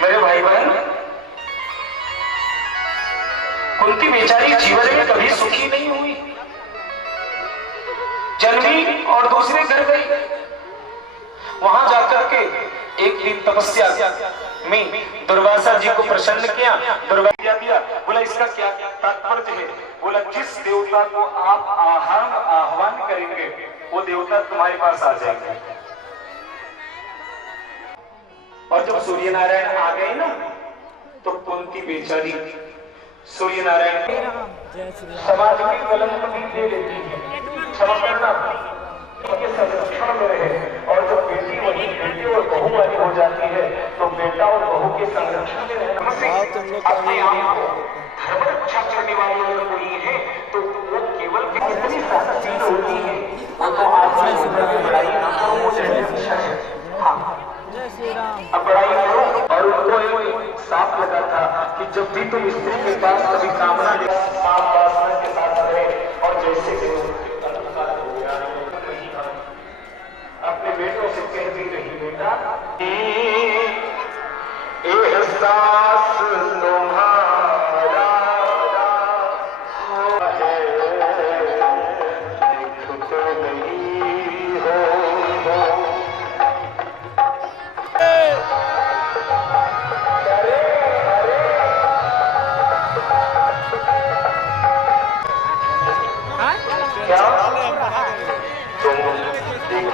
मेरे भाई बहन, कुंती बेचारी जीवन में कभी सुखी नहीं हुई। जन्मी और दूसरे घर गई। वहां जाकर के एक दिन तपस्या में दुर्वासा जी को प्रसन्न किया। दुर्वासा दिया, बोला इसका क्या तात्पर्य है? बोला जिस देवता को आप आह्वान करेंगे वो देवता तुम्हारे पास आ जाएंगे। और जब सूर्य नारायण आ गए ना तो कुंती बेचारी सूर्य नारायण समाज की कलंक दे लेती है, क्षमा करना, उनके संरक्षण में रहे। और जब बेटी वही बेटी और बहू वाली हो जाती है तो बेटा और बहू के संरक्षण में रहने से अपने आप को धर्म रक्षा करने वाली अगर कोई है तो वो केवल कितनी सहनशील होती है, वो तो आदमी लड़ाई ना करो, वो अच्छा है। हाँ, अब बड़ाई करो। और उनको साफ लगा था कि जब भी तुम स्त्री के पास कभी कामना साफ वासना के साथ रहे और जैसे अपने बेटों से कहती रही, बेटा एहसास तुम्हारा है, दिखते नहीं हो। क्या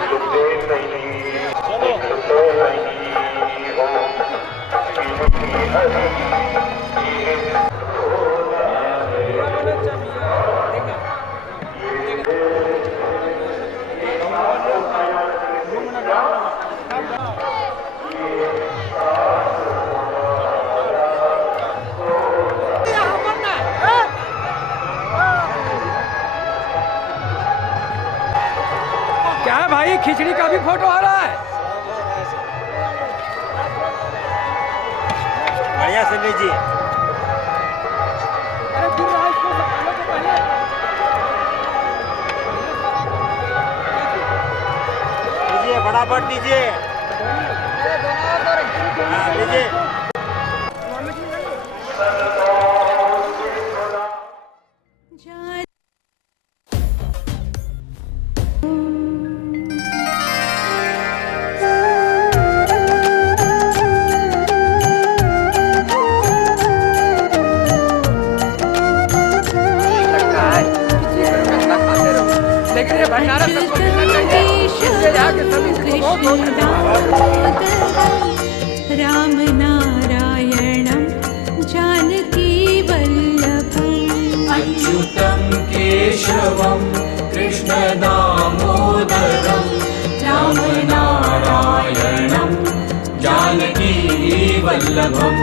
तुम दिखते नहीं हो, क्या है भाई, खिचड़ी का भी फोटो आ रहा है? बढ़िया से लीजिए। लीजिए, फटाफट दीजिए। हाँ, लीजिए। लेकिन ये भंडारा सबको मिलना चाहिए, इसलिए यहाँ के सभी को बहुत धन्यवाद। राम नारायणं जानकी वल्लभम् अच्युतं केशवं कृष्ण दामोदरं राम नारायणं जानकी वल्लभम्।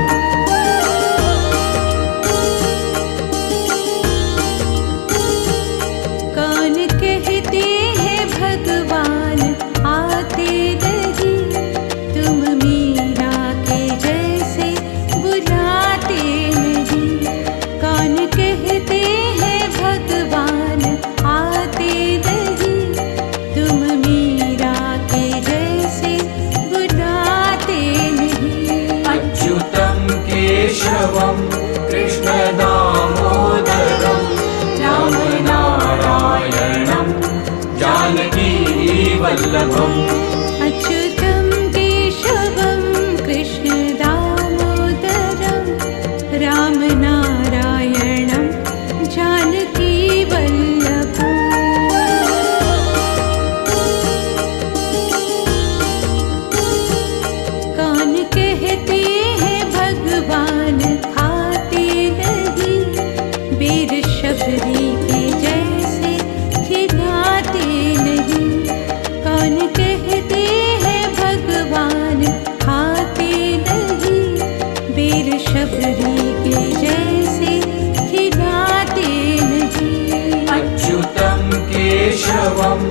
कृष्ण दामोदरं राम नारायणं जानकी वल्लभम्। अच्युतं केशवं कृष्ण दामोदरं राम नारायणं जानकी वल्लभम्। कौन कहते हैं भगवान बेर शबरी के जैसे खिलाते नहीं। कौन कहते हैं भगवान खाते नहीं, बेर शबरी के जैसे खिलाते नहीं। अच्युतं केशवं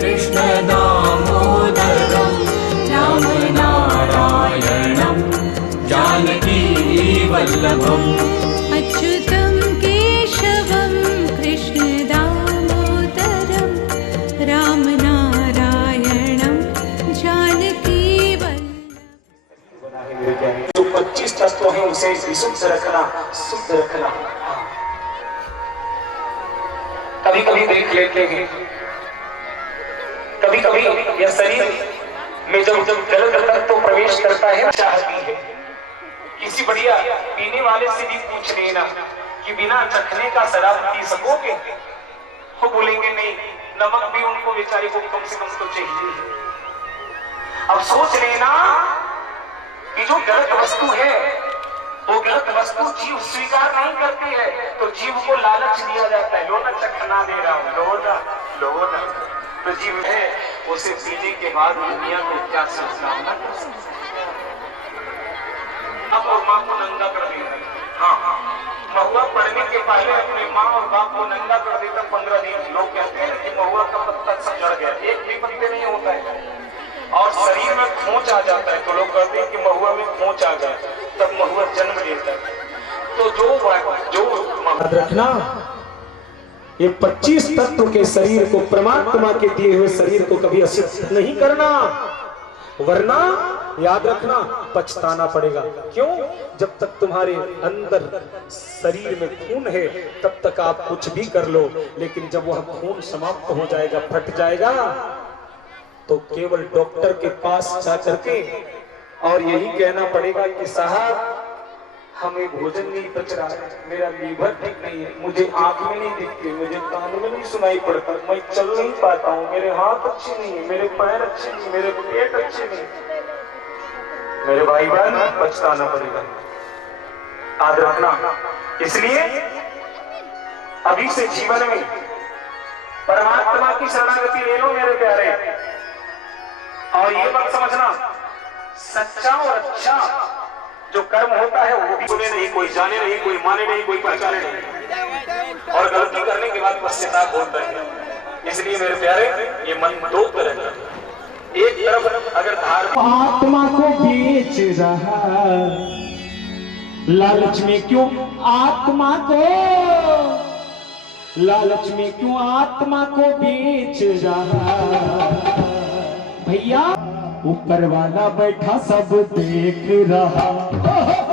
कृष्ण दामोदरं राम नारायणं जानकी वल्लभम्। अच्युतं केशवं कृष्ण दामोदरं राम नारायणं जानकी वल्लभम्। जो 25 तत्व है उसे विशुद्ध रखना, शुद्ध रखना। कभी कभी देख लेते हैं, कभी कभी यह शरीर में जब गलत तत्व प्रवेश करता है चाहती है। किसी बढ़िया पीने वाले से भी पूछ लेना कि बिना चखने का शराब पी सकोगे, वो बोलेंगे नहीं, नमक भी उनको बेचारे को कम से कम तो चाहिए। अब सोच लेना कि जो गलत वस्तु है वो गलत वस्तु जीव स्वीकार नहीं करती है, तो जीव को लालच दिया जाता है, लो ना चखना दे रहा हूं, लो ना। तो जीव है उसे पीने के बाद दुनिया को क्या समझना। अब और मां को नंगा कर दिया। हाँ, महुआ पढ़ने के पहले अपने माँ और बाप को नंगा कर देता 15 दिन। लोग कहते हैं कि महुआ का पत्ता सब लड़ गया, एक भी पत्ते नहीं होता है। और शरीर में खोंच आ जाता है तो लोग कहते हैं कि महुआ में खोंच आ गया, तब महुआ जन्म लेता है। तो जो याद रखना, ये 25 तत्व के शरीर को, परमात्मा के दिए हुए शरीर को कभी असिद्ध नहीं करना, वरना याद रखना पछताना पड़ेगा। क्यों? जब तक तुम्हारे अंदर शरीर में खून है तब तक आप कुछ भी कर लो, लेकिन जब वह खून समाप्त हो जाएगा, फट जाएगा, तो केवल डॉक्टर के पास जा करके और यही कहना पड़ेगा कि साहब हमें भोजन नहीं पच रहा है, मेरा लीवर ठीक नहीं है, मुझे आंख में नहीं दिखती, मुझे कान में नहीं सुनाई पड़ता, मैं चल नहीं पाता हूँ, मेरे हाथ अच्छे नहीं है, मेरे पैर अच्छे नहीं, मेरे पेट अच्छे नहीं। मेरे भाई बहन, पछताना पड़ेगा, याद रखना। इसलिए अभी से जीवन में परमात्मा की शरणागति ले लो मेरे प्यारे। और ये बात समझना, सच्चा और अच्छा जो कर्म होता है वो भी सुने नहीं, कोई जाने नहीं, कोई माने नहीं, कोई पहचाने नहीं, और गलती करने के बाद पश्चाताप होता है। इसलिए मेरे प्यारे, ये मन दो तरह का, एक तरफ अगर आत्मा को बेच रहा, लालच में क्यों आत्मा को, लालच में क्यों आत्मा को बेच रहा भैया। ऊपर वाला बैठा सब देख रहा,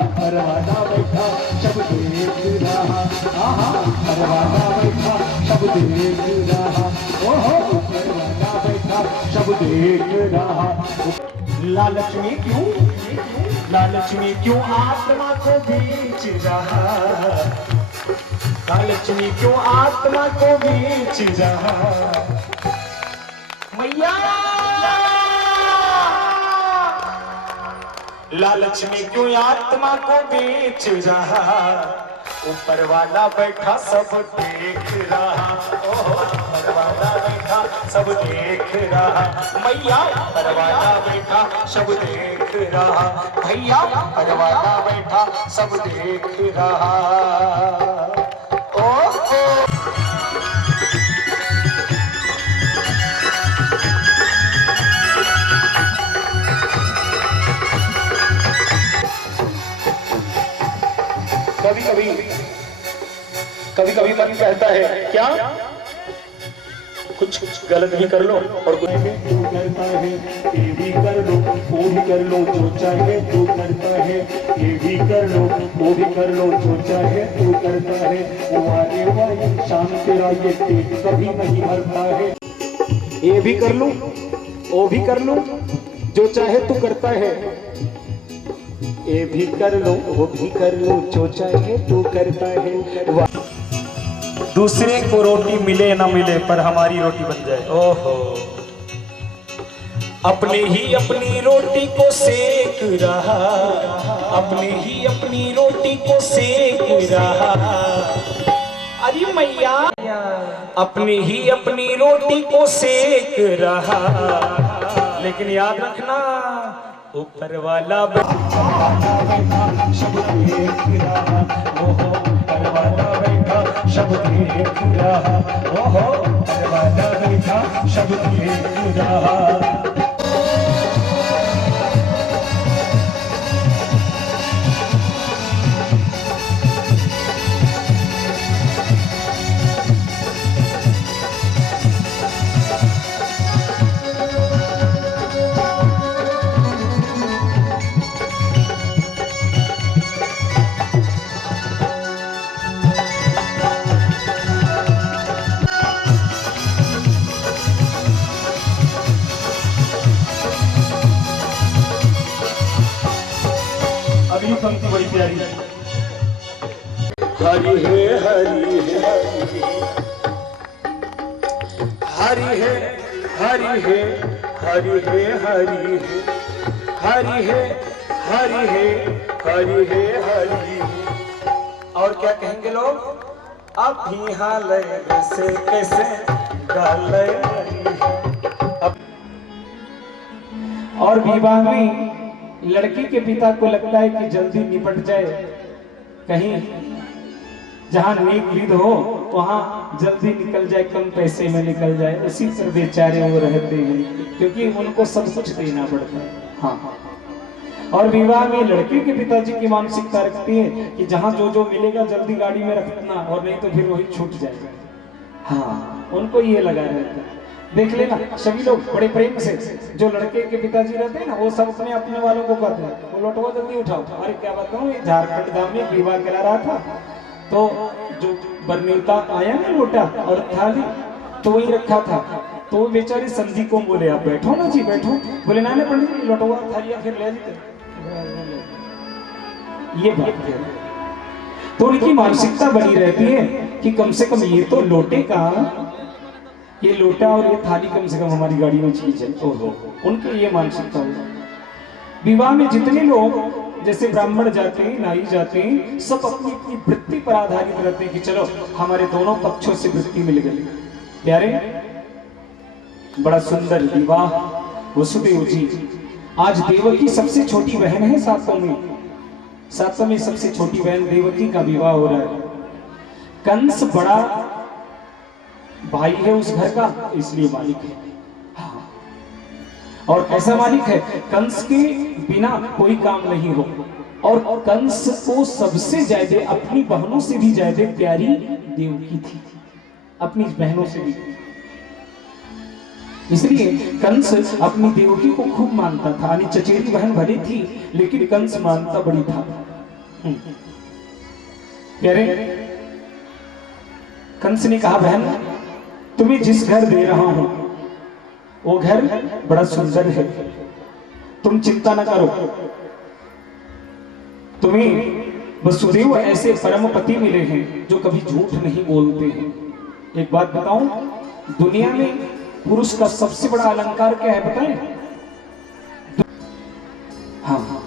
ऊपर वाला बैठा सब देख रहा, ऊपर वाला बैठा सब देख रहा, ओहो ऊपर वाला बैठा सब देख रहा। लालच में क्यों, लालच में क्यों आत्मा को बेच रहा, लालच में क्यों आत्मा को बेच रहा मैया। लालच में क्यों आत्मा को बेच रहा, ऊपर वाला बैठा सब देख रहा, ऊपर वाला बैठा सब देख रहा मैया, ऊपर वाला बैठा सब देख रहा भैया, ऊपर वाला बैठा सब देख रहा। कभी कभी मन कहता है क्या कुछ गलत भी कर लो, और कुछ तू करता है ये भी कर लो, वो भी कर लो, जो चाहे तू करता है, ये भी कर लो, वो भी कर लो, जो चाहे तू करता है, वो आने वाली शाम तेरा ये पेट कभी नहीं भरता है। ये भी कर लूं, वो भी कर लूं, जो चाहे तू करता है, ये भी कर लो, वो भी कर लो, जो चाहे तू करता है। दूसरे को रोटी मिले ना मिले पर हमारी रोटी बन जाए। ओहो, अपने ही अपनी रोटी को सेक रहा, अपने ही अपनी रोटी को सेक रहा। अरे मैया, अपनी ही अपनी रोटी को सेक रहा, लेकिन याद रखना ऊपर वाला बैठा सब देख रहा, ओहो ऊपर वाला बैठा सब देख रहा, ओहो ऊपर वाला बैठा सब देख रहा। अगली पंक्ति बड़ी प्यारी है। हरि है हरि है हरि है हरि है हरि है हरि है हरि है हरि है हरि है हरि है। और क्या कहेंगे लोग? अब यहाँ लय से कैसे गालय। और विवाह में लड़की के पिता को लगता है कि जल्दी निपट जाए, कहीं जहां नेक विध हो वहां जल्दी निकल जाए, कम पैसे में निकल जाए, उसी पर बेचारे वो रहते हैं क्योंकि उनको सब कुछ देना पड़ता है। हाँ, और विवाह में लड़के के पिताजी की मानसिकता रखती है कि जहां जो जो मिलेगा जल्दी गाड़ी में रखना, और नहीं तो फिर वही छूट जाएगा। हाँ, उनको ये लगा रहता है। देख लेना सभी लोग बड़े प्रेम से, जो लड़के के पिताजी रहते हैं ना, वो सब अपने अपने वालों को कहते हैं वो लोटवा जल्दी उठाओ। अरे क्या बताऊं, ये झारखंड धाम में विवाह करा रहा था, तो जो बरनेता आया ना लोटा और थाली, तो वही रखा था। तो वो बेचारे समझी को बोले आप बैठो ना जी बैठो। बोले ना पंडित जी लोटवा थालिया फिर ले जीते। ये बात है। तो उनकी मानसिकता बनी रहती है कि कम से कम ये तो लोटे का, ये लोटा और ये थाली कम से कम हमारी गाड़ी में चीज है। ओहो, उनकी ये मानसिकता हो। विवाह में जितने लोग जैसे ब्राह्मण जाते हैं, नाई जाते हैं, सब अपनी अपनी वृत्ति पर आधारित रहते हैं कि चलो हमारे दोनों पक्षों से वृत्ति मिल गई। प्यारे, बड़ा सुंदर विवाह वसुदेव जी। आज देवकी सबसे छोटी बहन है सातों में सबसे छोटी बहन देवकी का विवाह हो रहा है। कंस बड़ा भाई है उस घर का, इसलिए मालिक है। हाँ। और कैसा मालिक है? कंस के बिना कोई काम नहीं हो। और कंस को सबसे ज्यादा, अपनी बहनों से भी ज्यादा प्यारी देवकी थी, अपनी बहनों से भी। इसलिए कंस अपनी देवकी को खूब मानता था। यानी चचेरी बहन भली थी लेकिन कंस मानता बड़ी था। प्यारे, कंस ने कहा बहन तुम्हें जिस घर दे रहा हूं वो घर बड़ा सुंदर है, तुम चिंता न करो। तुम्हें वसुदेव ऐसे परम पति मिले हैं जो कभी झूठ नहीं बोलते हैं। एक बात बताऊं, दुनिया में पुरुष का सबसे बड़ा अलंकार क्या है पता है? हाँ,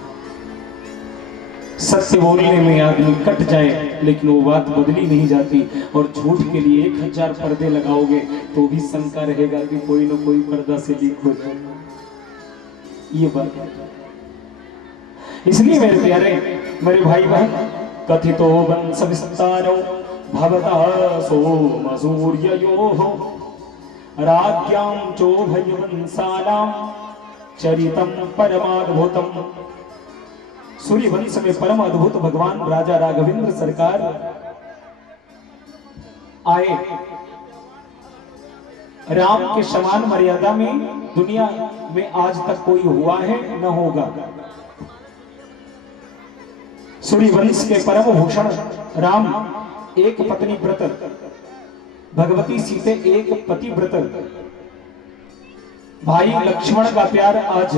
सत्य बोलने में आदमी कट जाए लेकिन वो बात बदली नहीं जाती। और झूठ के लिए 1000 पर्दे लगाओगे तो भी शंका रहेगा कि कोई ना कोई पर्दा से लीक हो जाए। ये बात है। इसलिए मेरे प्यारे, मेरे भाई बहन, कथितो वंश विस्तारो भवतः सोमसूर्ययोः राज्ञां चोभयवंशानां चरितं परमाद्भुतम्। सूर्यवंश में परम अद्भुत भगवान राजा राघवेंद्र सरकार आए। राम के समान मर्यादा में दुनिया में आज तक कोई हुआ है न होगा। सूर्यवंश के परम भूषण राम एक पत्नी व्रत, भगवती सीते एक पति व्रत। भाई लक्ष्मण का प्यार आज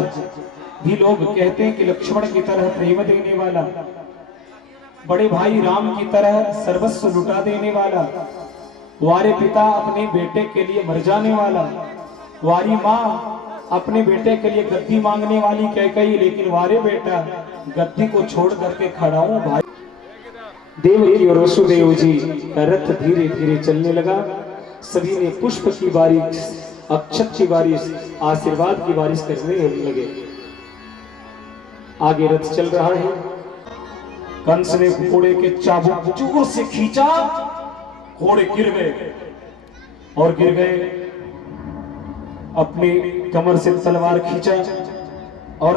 भी लोग कहते हैं कि लक्ष्मण की तरह प्रेम देने वाला, बड़े भाई राम की तरह सर्वस्व लुटा देने वाला, वारे पिता अपने बेटे के लिए मर जाने वाला, वारी माँ अपने बेटे के लिए गद्दी मांगने वाली कैकेयी, लेकिन वारे बेटा गद्दी को छोड़ करके खड़ा हूं। भाई देवकी और वसुदेव जी का रथ धीरे धीरे चलने लगा। सभी ने पुष्प की बारिश, अक्षत की बारिश, आशीर्वाद की बारिश करने लगे। आगे रथ चल रहा है। कंस ने घोड़े के चाबुक जोर से खींचा, घोड़े गिर गए और गिर गए। अपने कमर से तलवार खींचा और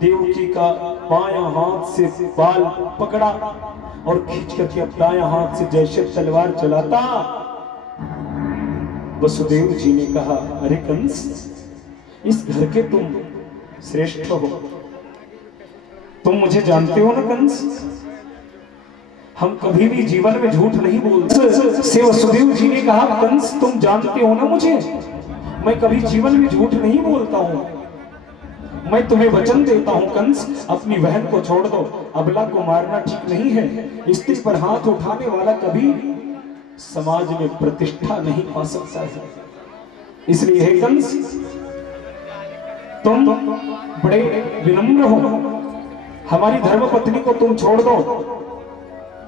देवकी का बायां हाथ से बाल पकड़ा और खींच करके अब दायां हाथ से जैसे तलवार चलाता, वसुदेव जी ने कहा, अरे कंस, इस घर के तुम श्रेष्ठ हो, तुम मुझे जानते हो ना कंस, हम कभी भी जीवन में झूठ नहीं बोलते। से वसुदेव जी ने कहा, कंस तुम जानते हो ना मुझे, मैं कभी जीवन में झूठ नहीं बोलता हूं। मैं तुम्हें वचन देता हूं कंस, अपनी बहन को छोड़ दो। अबला को मारना ठीक नहीं है। स्त्री पर हाथ उठाने वाला कभी समाज में प्रतिष्ठा नहीं पा सकता है। इसलिए हे कंस, तुम बड़े विनम्र हो, हमारी धर्मपत्नी को तुम छोड़ दो।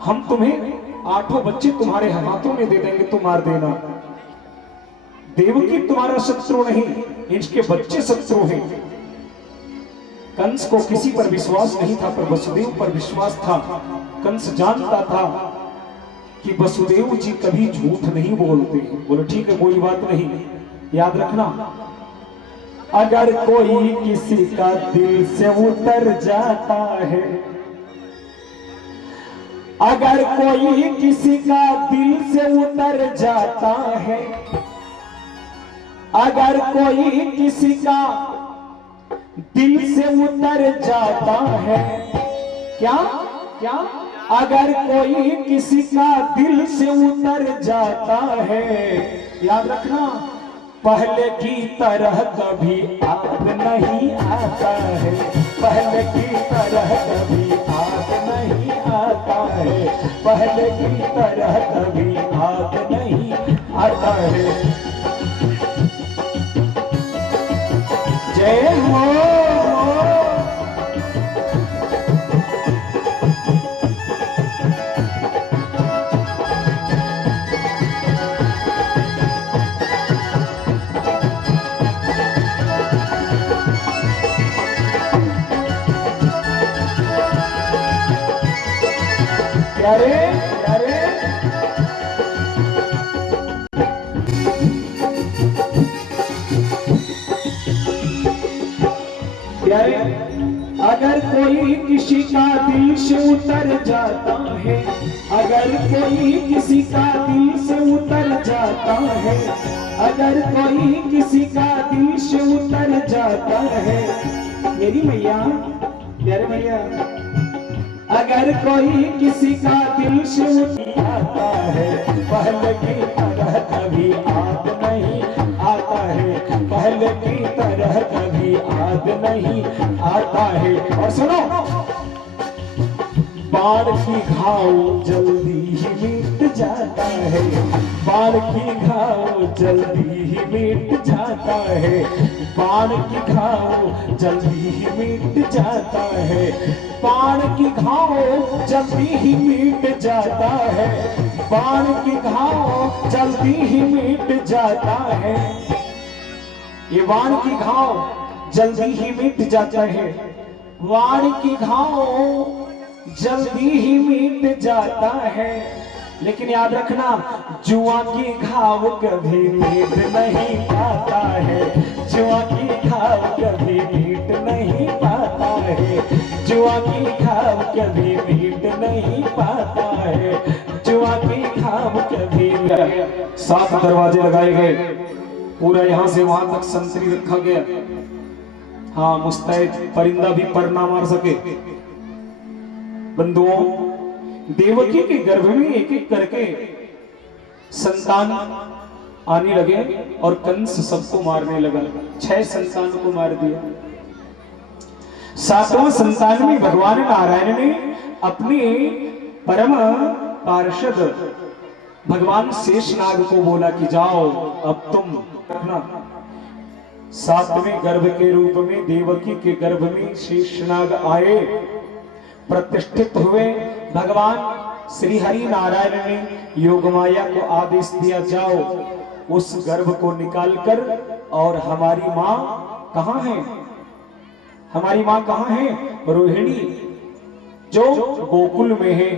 हम तुम्हें 8 बच्चे तुम्हारे हाथों में दे देंगे, तुम मार देना। देवकी तुम्हारा शत्रु नहीं, इनके बच्चे शत्रु हैं। कंस को किसी पर विश्वास नहीं था, पर वसुदेव पर विश्वास था। कंस जानता था कि वसुदेव जी कभी झूठ नहीं बोलते। बोलो ठीक है, कोई बात नहीं। याद रखना, अगर कोई किसी का दिल से उतर जाता है, अगर कोई किसी का दिल से उतर जाता है, अगर कोई किसी का दिल से उतर जाता है, क्या क्या, अगर कोई किसी का दिल से उतर जाता है, याद रखना, पहले की तरह कभी आग नहीं आता है, पहले की तरह कभी आग नहीं आता है, पहले की तरह कभी आग नहीं आता है। जय हो। प्यारे प्यारे प्यारे, अगर कोई किसी का दिल से उतर जाता है, अगर कोई किसी का दिल से उतर जाता है, अगर कोई किसी का दिल से उतर जाता है, मेरी मैया, प्यारे मैया, अगर कोई किसी का दिल से उतर जाता है, पहले की तरह कभी आग नहीं आता है, पहले की तरह कभी आग नहीं आता है। और सुनो, बाढ़ की घाव जल्दी ही मिट जाता है, बाढ़ की घाव जल्दी ही मिट जाता है, बाढ़ की घाव जल्दी ही मिट जाता है, बाढ़ की घाव जल्दी ही मिट जाता है, बाढ़ की घाव जल्दी ही मिट जाता है। ये बाण की घाव जल्दी ही मिट जाता है, बाण की घाव जल्दी ही मिट जाता है। लेकिन याद रखना, जुआ की घाव कभी मिट नहीं पाता है, जुआ की घाव कभी मिट नहीं पाता है, जुआ की घाव कभी मिट नहीं पाता है, जुआ की घाव कभी। 7 दरवाजे लगाए गए, पूरा यहां से वहां तक संतरी रखा गया। हाँ, मुस्तैद परिंदा भी पर ना मार सके। बंधुओं, देवकी के गर्भ में एक एक करके संतान आने लगे और कंस सबको मारने लगा। 6 संतान को मार दिया। 7वां संतान में भगवान नारायण ने अपने परम पार्षद भगवान शेषनाग को बोला कि जाओ अब तुम रखना। 7वें गर्भ के रूप में देवकी के गर्भ में शेषनाग आए, प्रतिष्ठित हुए। भगवान श्री हरि नारायण ने योगमाया को आदेश दिया, जाओ उस गर्भ को निकालकर, और हमारी माँ कहाँ है, हमारी माँ कहाँ है, रोहिणी जो गोकुल में है,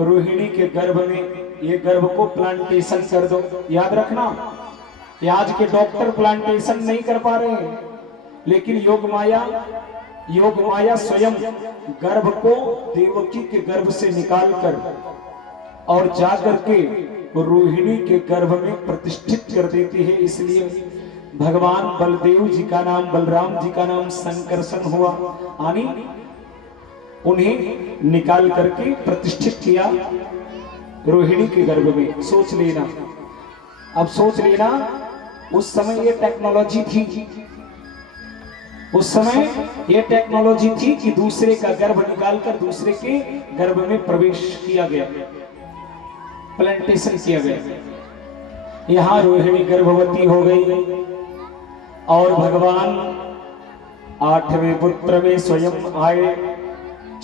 रोहिणी के गर्भ में ये गर्भ को प्लांटेशन कर दो। याद रखना, ये आज के डॉक्टर प्लांटेशन नहीं कर पा रहे हैं, लेकिन योगमाया स्वयं गर्भ को देवकी के गर्भ से निकालकर और जाकर के रोहिणी के गर्भ में प्रतिष्ठित कर देती है। इसलिए भगवान बलदेव जी का नाम, बलराम जी का नाम संकर्षण हुआ, यानी उन्हें निकाल करके प्रतिष्ठित किया रोहिणी के गर्भ में। सोच लेना, अब सोच लेना, उस समय ये टेक्नोलॉजी थी, उस समय यह टेक्नोलॉजी थी कि दूसरे का गर्भ निकालकर दूसरे के गर्भ में प्रवेश किया गया, प्लांटेशन किया गया। यहां रोहिणी गर्भवती हो गई और भगवान 8वें पुत्र में स्वयं आए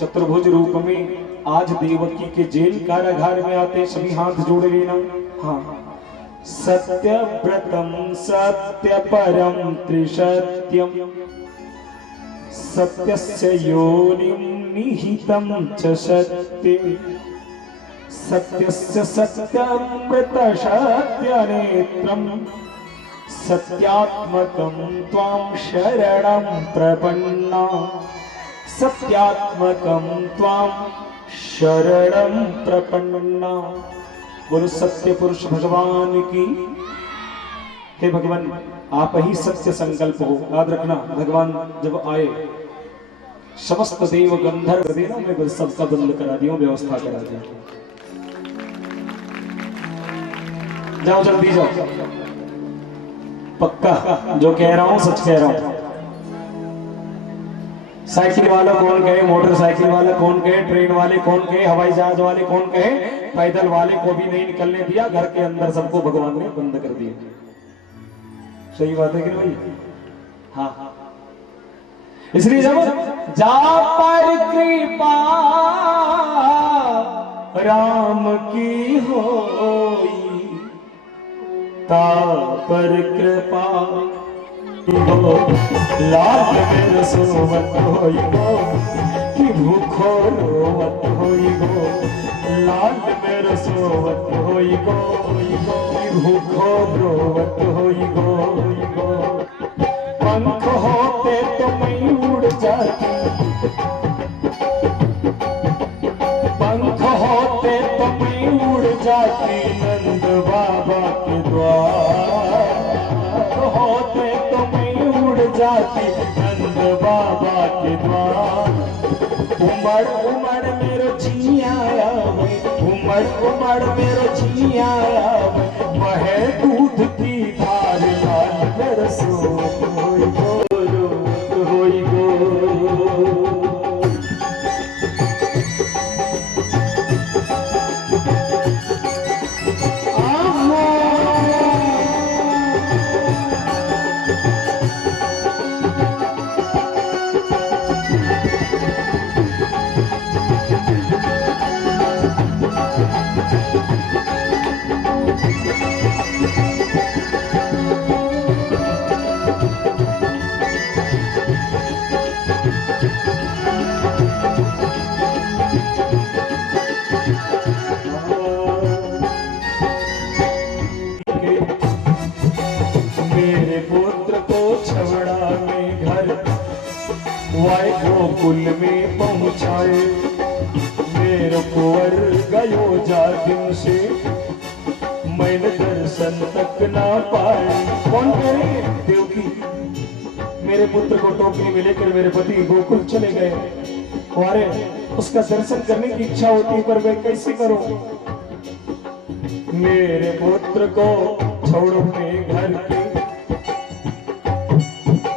चतुर्भुज रूप में। आज देवकी के जेल कारागार में आते सभी हाथ जोड़ लेना। हाँ, सत्य व्रतम सत्य परम त्रिसत्यम सत्यस्य योनिं निहितं च सत्ये सत्यस्य सत्यामृत सत्यनेत्रम सत्यात्मकं त्वां शरणं प्रपन्ना सत्यात्मकं त्वां शरणं प्रपन्ना। बोलो सत्य पुरुष भगवान की। हे भगवान, आप ही सत्य संकल्प हो। याद रखना, भगवान जब आए समस्त देव गंधर्व देना मैं सबका बंद करा दिया, व्यवस्था करा दिया। जाओ जल्दी जाओ, पक्का जो कह रहा हूं सच कह रहा हूं। साइकिल वाला कौन कहे, मोटरसाइकिल वाला कौन कहे, ट्रेन वाले कौन कहे, हवाई जहाज वाले कौन कहे, पैदल वाले को भी नहीं निकलने दिया, घर के अंदर सबको भगवान ने बंद कर दिया। सही बात है कि नहीं? हाँ, इसलिए जब जा पर कृपा राम की होई ता पर कृपा लाल में सोवत होई गो कि भूखो रोवत होई गो, लाल में सोवत होई गो कि भूखो रोवत होई गो। पंख होते तो मैं उड़ जाती, पंख होते तो मैं उड़ जाती नंद बाबा के द्वार होते तो मैं उड़ जाती नंद बाबा के द्वार। उमड़ उमड़ मेरो जी आया, उमड़ उमड़ मेरो जी आया, वह दूध की धार लाल बरसो होई गो होई गो। गोकुल में पहुंचाए मेरे कुंवर गयो जा दिन से मैंने दर्शन तक ना पाए। कौन कह रही है? देवकी मेरे पुत्र को टोकरी में लेकर मेरे पति गोकुल चले गए। अरे उसका दर्शन करने की इच्छा होती है पर मैं कैसे करूं? मेरे पुत्र को छोड़ो मैं घर के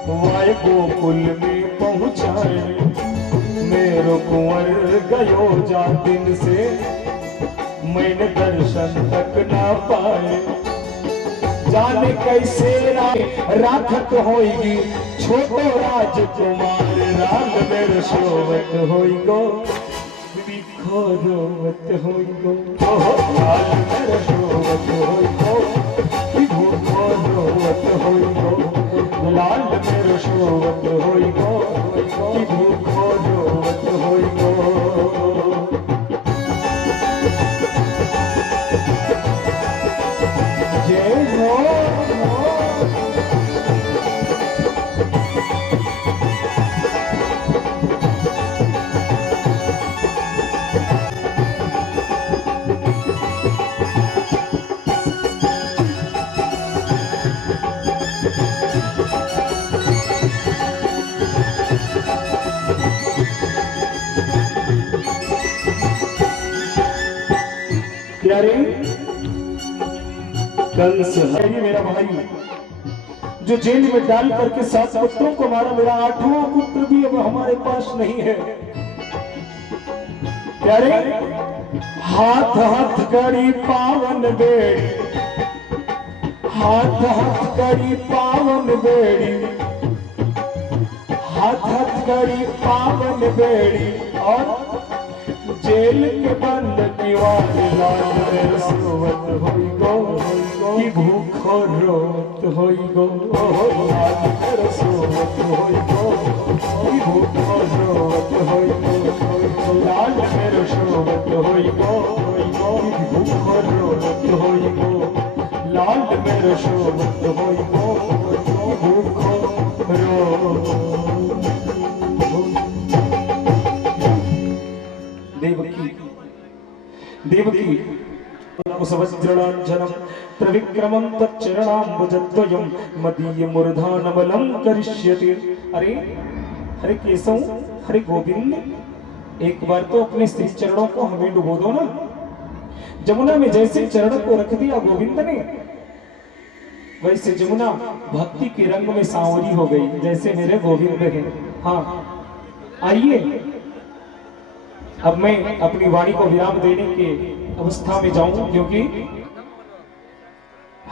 वाय गोकुल में पहुंचाए मेरो कुंवर गयो जा दिन से मैंने दर्शन तक ना पाए। जाने कैसे राखत होगी छोटो राजकुमार राल मेरे शोवत होई गो बिखो रोवत होई गो। राल मेरे शोवत होई गो बिखो रोवत होई गो। लाल मेरे शोवत होई गो कि भूखो रोवत होई गो। जय हो प्यारे कंस है मेरा भाई, जो जेल में डाल करके 7 पुत्रों को मारा, मेरा 8वां पुत्र भी अब हमारे पास नहीं है। प्यारे, हाथ हाथ करी पावन बेड़ी, हाथ हाथ करी पावन बेड़ी, हाथ हाथ करी पावन बेड़ी, और जेल के बंद दीवार लाल सोवत होई गो, कि भूख रोत होई गो, लाल सोवत होई गो, कि भूख रोत होई गो, लाल मेरे सोवत होई गो, कि भूख रोत होई गो, लाल मेरे सोवत होई गो, कि भूख रोत। देवकी कुसवज्रलाञ्छनं त्रिविक्रमं तच्चरणाम्बुजद्वयं मदीय मूर्धानबलं करिष्यति। अरे हरे केशव, हरे गोविंद, एक बार तो अपने श्री चरणों को हमें डुबो दो ना। जमुना में जैसे चरण को रख दिया गोविंद ने, वैसे जमुना भक्ति के रंग में सांवरी हो गई, जैसे मेरे गोविंद हैं। हाँ, आइए अब मैं अपनी वाणी को विराम देने के अवस्था में जाऊं, क्योंकि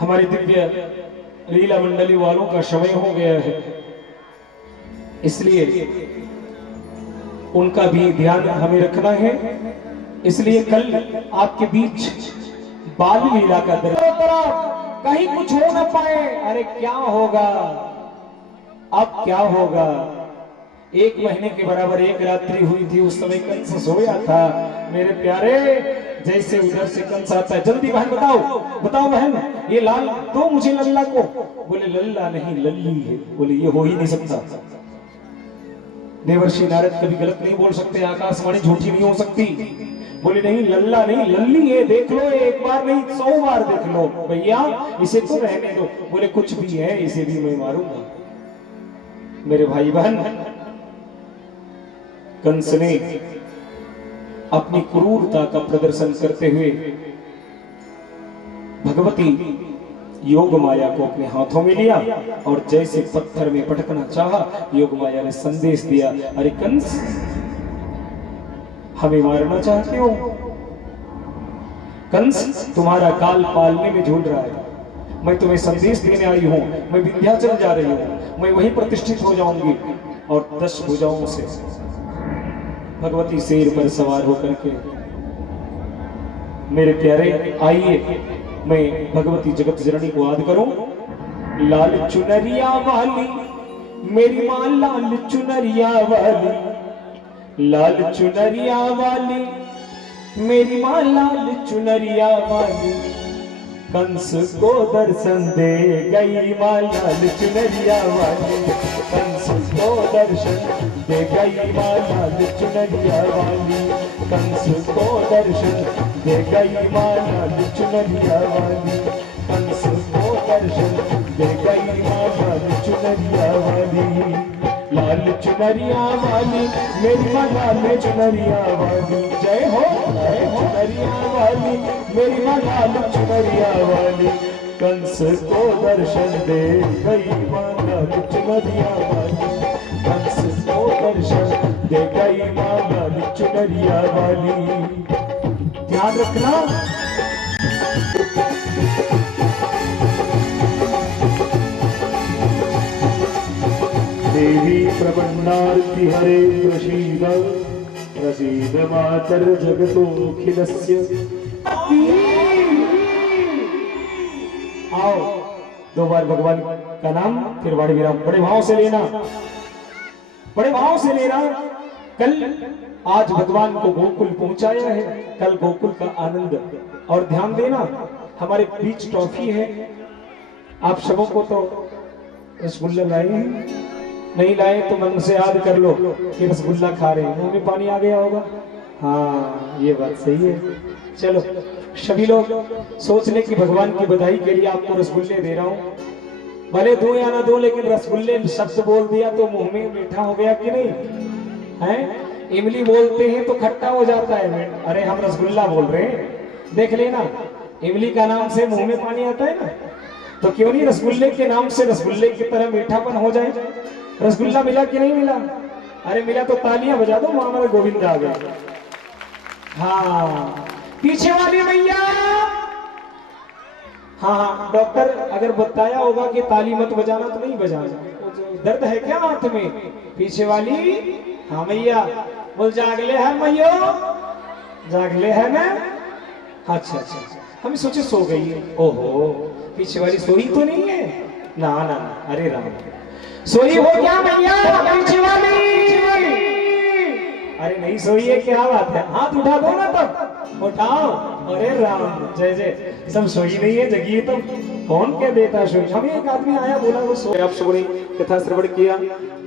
हमारे दिव्य लीला मंडली वालों का समय हो गया है, इसलिए उनका भी ध्यान हमें रखना है। इसलिए कल आपके बीच बाल लीला का दर्शन, कहीं कुछ हो ना पाए। अरे क्या होगा, अब क्या होगा। 1 महीने के बराबर 1 रात्रि हुई थी, उस समय कंस सोया था। मेरे प्यारे, जैसे उधर से कंस आता है, जल्दी बहन बताओ, बताओ बहन, ये लाल दो मुझे लल्ला को। बोले लल्ला नहीं लल्ली है। बोले ये हो ही नहीं सकता। देवर्षि नारद कभी गलत नहीं बोल सकते, आकाशवाणी झूठी नहीं हो सकती। बोले नहीं लल्ला नहीं लल्ली है, देख लो, 1 बार नहीं 100 बार देख लो भैया, इसे तो रहने दो। बोले कुछ भी है, इसे भी मैं मारूंगा। मेरे भाई बहन, कंस ने अपनी क्रूरता का प्रदर्शन करते हुए भगवती योग माया को अपने हाथों में लिया और जैसे पत्थर में पटकना चाहा, योग माया ने संदेश दिया, अरे कंस, हमें मारना चाहते हो? कंस, तुम्हारा काल पालने में झूल रहा है। मैं तुम्हें संदेश देने आई हूं, मैं विंध्याचल जा रही हूं, मैं वहीं प्रतिष्ठित हो जाऊंगी और 10 भुजाओं से भगवती शेर पर सवार होकर के। मेरे प्यारे, आइए मैं भगवती जगत जननी को याद करूं। लाल चुनरिया वाली मेरी मां, लाल चुनरिया वाली, लाल चुनरिया वाली मेरी मां, लाल चुनरिया वाली, कंस को दर्शन दे गई मां, लाल चुनरिया वाली, कंस को दर्शन दे गई मां, लाल चुनरिया वाली, कंस को दर्शन दे गई मां, लाल चुनरिया वाली, कंस को दर्शन दे गई मां, लाल चुनरिया वाली। लाल चुनरिया वाली मेरी मां, लाल चुनरिया वाली, जय हो। लाल चुनरिया वाली मेरी मां, लाल चुनरिया वाली, कंस को दर्शन दे गई मां, लाल चुनरिया वाली, कंस को दर्शन दे गई मां, लाल चुनरिया वाली। ध्यान रखना, देवी प्रपन्नार्ति हरे प्रसीद, प्रसीद मातर जगतोऽखिलस्य। आओ, 2 बार भगवान का नाम, फिर वाणी विराम। बड़े भाव से लेना, बड़े भाव से लेना। कल आज भगवान को गोकुल पहुंचाया है, कल गोकुल का आनंद। और ध्यान देना, हमारे बीच टॉफी है। आप सबों को तो रसगुल्ला लाए हैं, नहीं लाए तो मन से याद कर लो कि रसगुल्ला खा रहे हैं, मुंह में पानी आ गया होगा। हाँ, ये बात सही है। चलो सभी लोग सोच ले कि भगवान की बधाई के लिए आपको रसगुल्ले दे रहा हूँ। भले दो या ना दो, लेकिन रसगुल्ले शब्द बोल दिया तो मुंह में मीठा हो गया कि नहीं है? इमली बोलते हैं तो खट्टा हो जाता है। अरे हम रसगुल्ला बोल रहे हैं, देख लेना, इमली का नाम से मुंह में पानी आता है ना। तो क्यों नहीं रसगुल्ले के नाम से रसगुल्ले की तरह मीठापन हो जाए। रसगुल्ला मिला कि नहीं मिला? अरे मिला तो तालियां बजा दो, वहां हमारे गोविंद आ गए। हाँ पीछे वाली भैया, हाँ डॉक्टर अगर बताया होगा कि ताली मत बजाना तो नहीं बजाना। दर्द है क्या हाथ में? पीछे वाली, हाँ मैया बोल जागले है मैयो, जागले है ना? अच्छा अच्छा, हम सोचे सो गई है। ओहो पीछे वाली सोई तो नहीं है? ना ना, अरे राम सोई हो क्या भैया पीछे वाली? अरे नहीं सोई है, क्या बात है? हाथ उठा दो ना, तब उठाओ। अरे राम जय जय, सब सोई नहीं है, जगी तो कौन कह देता सोई? हमें एक आदमी आया बोला वो सोए। आप सो रही कथा श्रवण किया।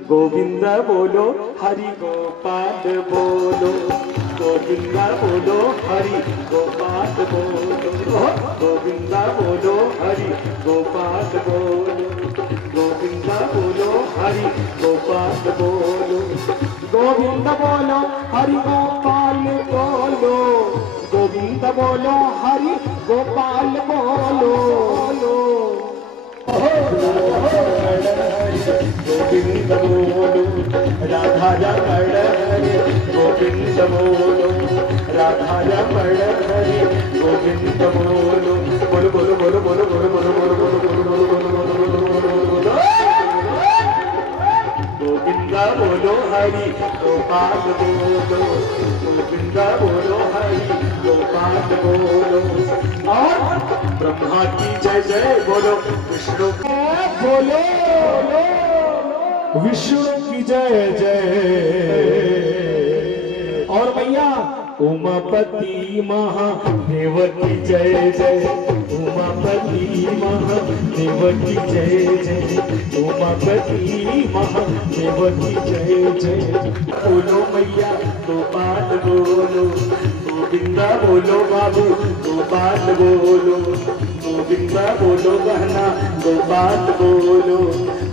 गोविंदा बोलो हरि गोपाल बोलो, गोविंदा बोलो हरि गोपाल बोलो, गोविंदा बोलो हरि गोपाल बोलो, गोविंदा बोलो हरि गोपाल बोलो, गोविंद बोलो हरि गोपाल बोलो, गोविंद बोलो हरि गोपाल बोलो, गोविंद बोलो राधा रमण हरे, गोविंद बोलो राधा रमण हरे, गोविंद बोलो बोलो बोलो बोलो बोलो बोलो बोलो बोलो बोलो बोलो बोलो बोलो, गोविंदा बोलो हरि गोपाल बोलो, गोविंदा बोलो हरि गोपाल बोलो। और ब्रह्मा की जय जय बोलो, विष्णु बोलो, विष्णु की जय जय। और भैया उमापति महादेव की जय जय, उमापति महादेव की जय जय, उमापति महादेव की जय जय। बोलो मैया गोपाल बोलो, गोविंदा बोलो बाबू गोपाल बोलो, गोविंदा बोलो बहना गोपाल बोलो,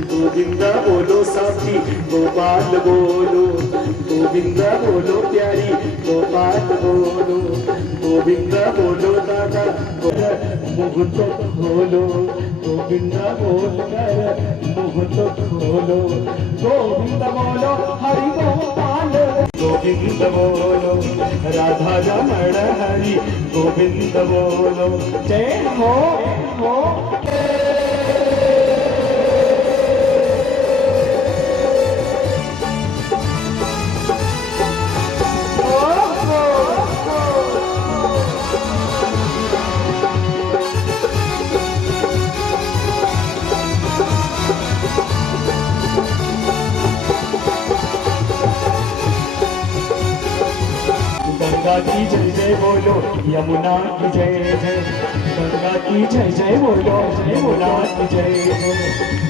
गोविंदा बोलो साथी गोपाल बोलो, गोविंदा बोलो प्यारी गोपाल बोलो, गोविंदा बोलो दादा मुँह तो खोलो, गोविंदा बोल कर मुँह तो खोलो, गोविंदा बोलो हरि गोपाल, गोविंद बोलो राधा रमण हरि, गोविंद बोलो जय हो। गंगा की जय जय बोलो, यमुना की जय जय, गंगा की जय जय बोलो, यमुना की जय जय,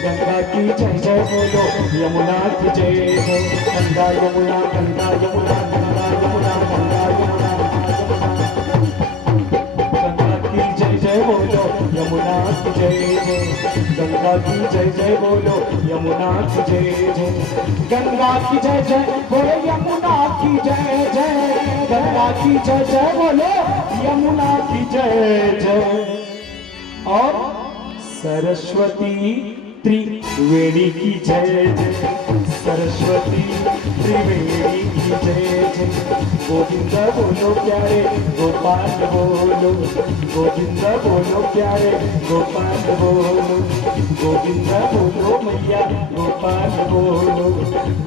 गंगा की जय जय बोलो, यमुना की जय जय, गंगा यमुना गंगा यमुना गंगा यमुना गंगा यमुना, गंगा की जय जय बोलो, यमुना की जय जय, गंगा की जय जय बोलो, यमुना की जय जय, गंगा की जय जय बोलो, यमुना की जय जय, गंगा की जय जय बोलो, यमुना की जय जय। और सरस्वती त्रिवेणी की जय जय, सरस्वती त्रिवेणी की जय जय, गोविंद बोलो प्यारे गोपाल बोलो, गोविंद बोलो प्यारे गोपाल बोलो, गोविंद बोलो मैया गोपाल बोलो,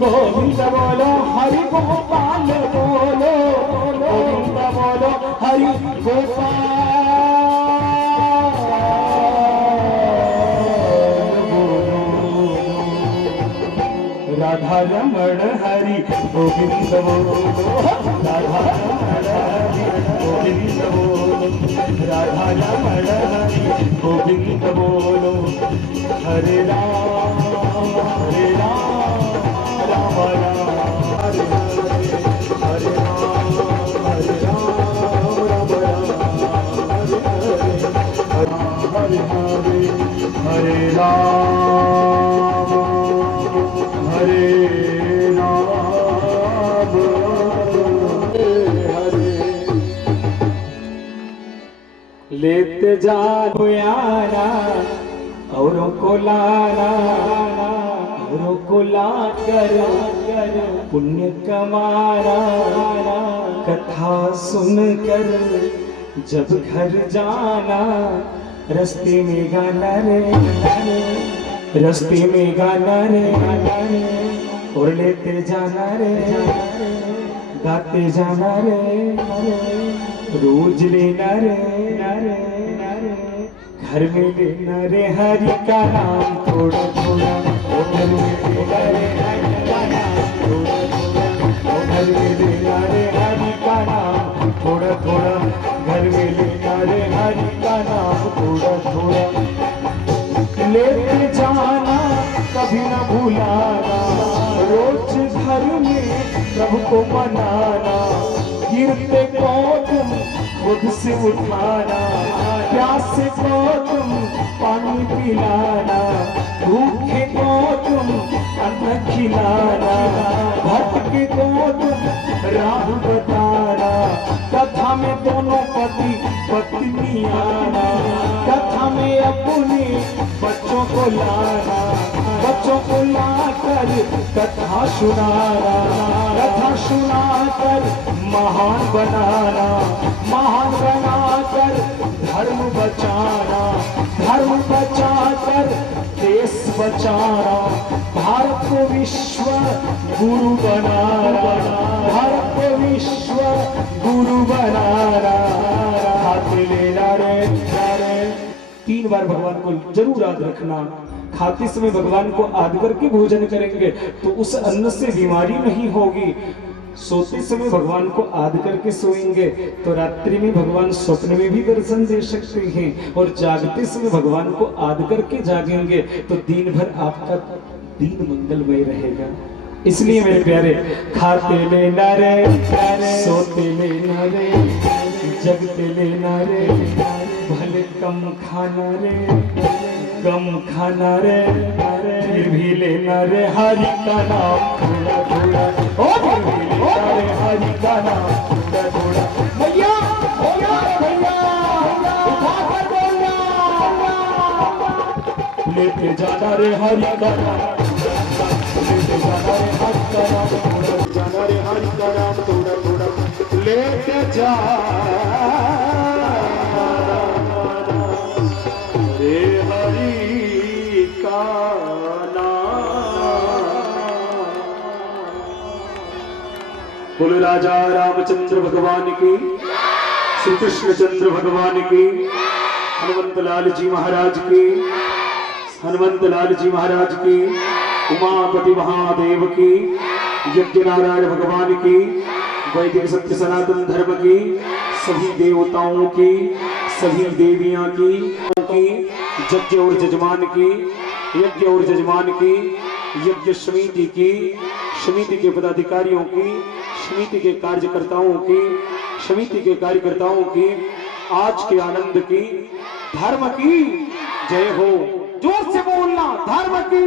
गोविंद बोलो हरि गोपाल बोलो, गोविंद बोलो हरि गोपाल राधा रमण हरि गोविंद बोलो, राधा रमण हरि गोविंद बोलो, राधा रमण हरि गोविंद बोलो, हरे राम राम राम हरे हरे, हरे राम राम राम हरे हरे, हरे राम हरे राम हरे। लेते जानो यारा औरों को लाना, औरों को ला कर पुण्य कमाना, कथा सुनकर जब घर जाना, रस्ते में गाना रे, रस्ते में गाना रे, और लेते जाना रे, गाते जाना रे, रोज लेना रे, घर में लेना रे हरि का नाम थोड़ा थोड़ा, ओ घर में लेना रे हरि का नाम थोड़ा थोड़ा, ओ घर में लेना रे हरि का नाम थोड़ा थोड़ा, घर में लेना रे हरि का नाम थोड़ा थोड़ा, लेते जाना कभी न भूलाना, रोज घर में प्रभु को मनाना, गिरते को तुम खुद से उठाना, प्यासे को तुम पानी पिलाना, भूखे को तुम अन्न खिलाना, भटके को तुम राह बताना, कथा में दोनों पति पत्नी आना, कथा में अपने बच्चों को लाना, बच्चों को लाकर कथा सुनाना, कथा सुनाकर महान बनाना, महान बनाकर धर्म बचाना, धर्म बचाकर देश बचाना, भारत को विश्व गुरु बनाना, भारत को विश्व गुरु बनाना, हाथ लेना रे, 3 बार भगवान को जरूर याद रखना। खाते समय भगवान को याद करके भोजन करेंगे तो उस अन्न से बीमारी नहीं होगी। सोते समय भगवान को याद करके सोएंगे तो रात्रि में भगवान स्वप्न में भी दर्शन दे सकते हैं, और जागते समय भगवान को याद करके जागेंगे तो दिन भर आपका दिन मंगलमय रहेगा। इसलिए मेरे प्यारे, खाते लेना रे, सोते लेना रे, जगते लेना रे, भले कम खाना रे, कम खाना रे, फिर भी लेना रे हरि का नाम थोड़ा थोड़ा, ओ फिर भी लेना रे हरि का नाम थोड़ा थोड़ा। भैया भैया भैया उठा कर बोलना, लेते जाना रे हरि का नाम, लेते जाना रे हरि का नाम थोड़ा, जाना रे हरि का नाम थोड़ा थोड़ा, लेते जा बोले राजा रामचंद्र भगवान की, श्री कृष्ण चंद्र भगवान की, हनुमंत लाल जी महाराज की, हनुमंत लाल जी महाराज की, उमापति महादेव की, यज्ञ नारायण भगवान की, वैदिक सत्य सनातन धर्म की, सभी देवताओं की, सभी देवियां की, यज्ञ और जजमान की, यज्ञ और जजमान की, यज्ञ समिति की, समिति के पदाधिकारियों की, समिति के कार्यकर्ताओं की, समिति के कार्यकर्ताओं की, आज के आनंद की, धर्म की जय हो। जोर से बोलना, धर्म की,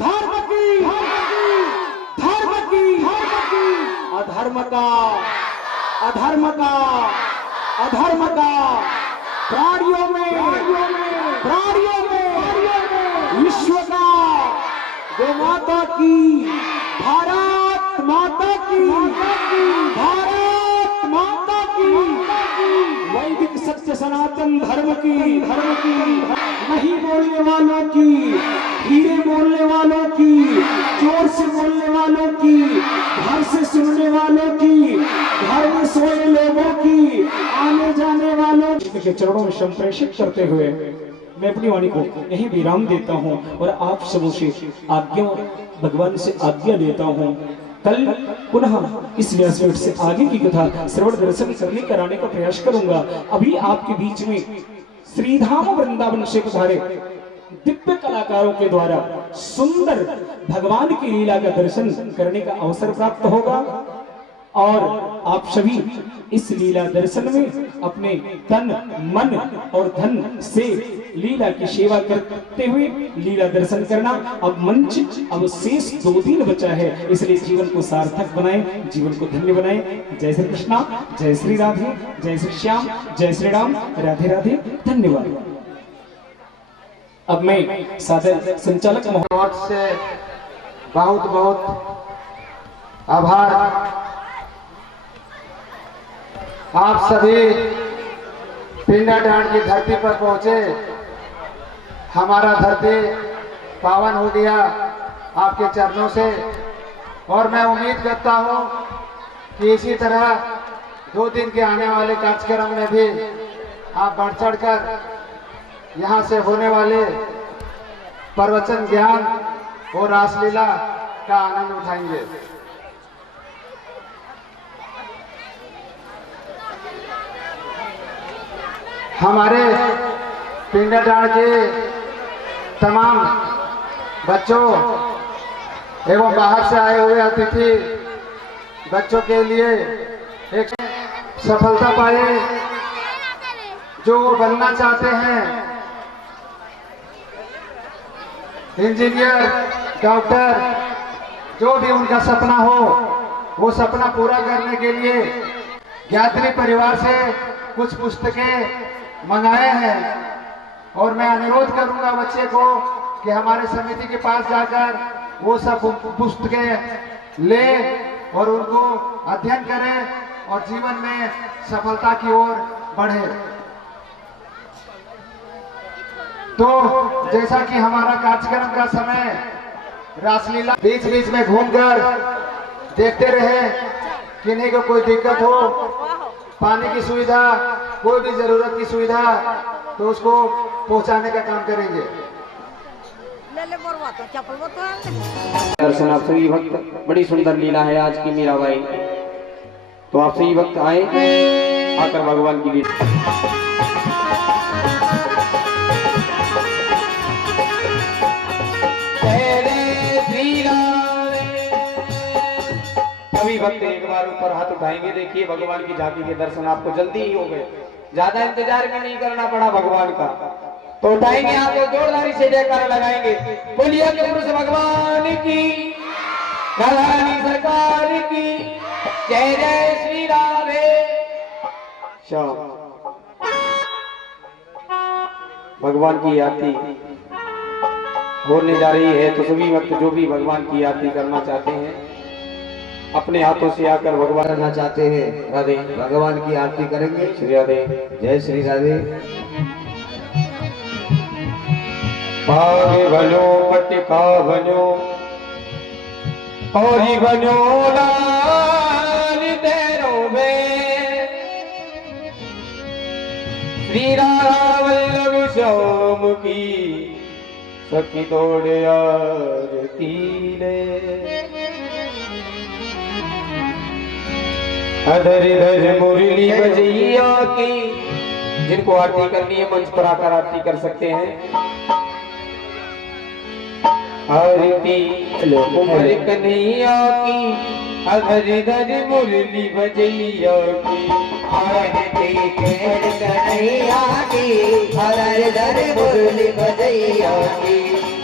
धर्म की, धर्म की, अधर्म का, अधर्म का, अधर्म का, प्राणियों में, प्राणियों में, विश्व का, गो माता की, भारत माता की, भारत माता की, वैदिक सत्य सनातन धर्म की, धर्म की, नहीं बोलने वालों की, धीरे बोलने वालों की, जोर से बोलने वालों की, घर से सुनने वालों की, घर में सोए लोगों की, आने जाने वालों के चरणों में संप्रेषित करते हुए मैं अपनी वाणी को यही विराम देता हूँ और आप सबों से आज्ञा, भगवान से आज्ञा लेता हूँ। कल पुनः इस व्यासपीठ से आगे की कथा श्रवण दर्शन करने कराने का प्रयास करूंगा। अभी आपके बीच में श्रीधाम वृंदावन से पधारे दिव्य कलाकारों के द्वारा सुंदर भगवान की लीला का दर्शन करने का अवसर प्राप्त होगा और आप सभी इस लीला दर्शन में अपने तन मन और धन से लीला की सेवा करते हुए लीला दर्शन करना। अब मंच अब शेष 2 दिन बचा है, इसलिए जीवन को सार्थक बनाएं, जीवन को धन्य बनाएं। जय श्री कृष्णा, जय श्री राधे, जय श्री श्याम, जय श्री राम, राधे राधे, धन्यवाद। अब मैं सादर संचालक बहुत से बहुत बहुत आभार। आप सभी पिंडाडांड की धरती पर पहुंचे, हमारा धरती पावन हो गया आपके चरणों से। और मैं उम्मीद करता हूं कि इसी तरह 2 दिन के आने वाले कार्यक्रम में भी आप बढ़ चढ़कर यहाँ से होने वाले प्रवचन, ज्ञान और रासलीला का आनंद उठाएंगे। हमारे पिंडाडांड के तमाम बच्चों एवं बाहर से आए हुए अतिथि बच्चों के लिए एक सफलता पाए, जो वो बनना चाहते हैं, इंजीनियर, डॉक्टर, जो भी उनका सपना हो, वो सपना पूरा करने के लिए ज्ञात्री परिवार से कुछ पुस्तकें मंगाए हैं। और मैं अनुरोध करूंगा बच्चे को कि हमारे समिति के पास जाकर वो सब पुस्तकें ले और उनको अध्ययन करें और जीवन में सफलता की ओर बढ़े। तो जैसा कि हमारा कार्यक्रम का समय रासलीला, बीच बीच में घूमकर देखते रहे, किन्हीं को कोई दिक्कत हो, पानी की सुविधा, कोई भी जरूरत की सुविधा, तो उसको पहुंचाने का काम करेंगे। दर्शन आप सभी भक्त, बड़ी सुंदर लीला है आज की मीराबाई। तो आप सभी भक्त आए, आकर भगवान की लीला। सभी भक्त एक बार ऊपर हाथ उठाएंगे। देखिए भगवान की झांकी के दर्शन आपको जल्दी ही हो गए, ज्यादा इंतजार भी नहीं करना पड़ा भगवान का। तो उठाएंगे आप लोग, जोरदारी से जयकारा लगाएंगे। बोलिए कि पुरुष भगवान की, राधारानी सरकार की जय, जय श्री राधे श्याम। भगवान की आरती होने जा रही है, तो सभी भक्त जो भी भगवान की आरती करना चाहते हैं, अपने हाथों से आकर भगवान करना चाहते हैं, राधे भगवान की आरती करेंगे। श्री राधे, जय श्री राधे। भाग बनो पटका बनो और बनो लाल तेरो में, श्री राधा वल्लभ श्याम की सखी तोड़ आरती ले। अधर इधर मुरली बजैया की, जिनको आरती करनी है मंच पर आकर आरती कर सकते हैं। आरती उमर कन्हैया की, अधर इधर मुरली बजैया की, आरती कन्हैया की, अधर इधर मुरली बजैया की,